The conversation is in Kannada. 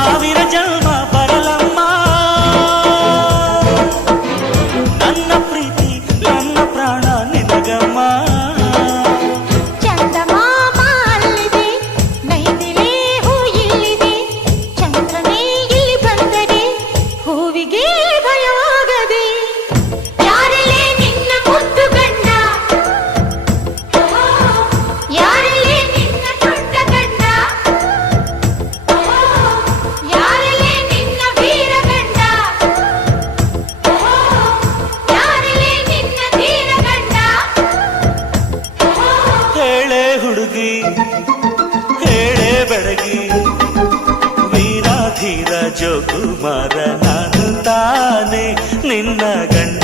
ಸಾವಿರ ಜನ್ಮ ಬರಲಮ್ಮ ನನ್ನ ಪ್ರೀತಿ ನನ್ನ ಪ್ರಾಣ ನಿನಗಮ್ಮ. ಚಂದಮಾಮ ಅಲ್ಲಿದೆ, ನೈದಿಲೆ ಹೂ ಇಲ್ಲಿದೆ, ಚಂದ್ರನೇ ಇಲ್ಲಿ ಬಂದರೆ ಹೂವಿಗೆ ಭಯವಾಗದೆ. ಯಾರಲ್ಲೇ ನಿನ್ನ ಮುದ್ದು ಗಂಡ, ಯಾರಲ್ಲೇ ನಿನ್ನ ದೊಡ್ಡ ಗಂಡ, ಯಾರಲ್ಲೇ ನಿನ್ನ ವೀರ ಗಂಡ, ಯಾರಲ್ಲೇ ನಿನ್ನ ಧೀರ ಗಂಡ. ಹೇಳೆ ಹುಡುಗಿ ಹೇಳೆ ಬೆಡಗಿ, ವೀರಾಧೀರ ಜೋಕುಮಾರ ನಾನು ತಾನೆ ನಿನ್ನ ಗಂಡ.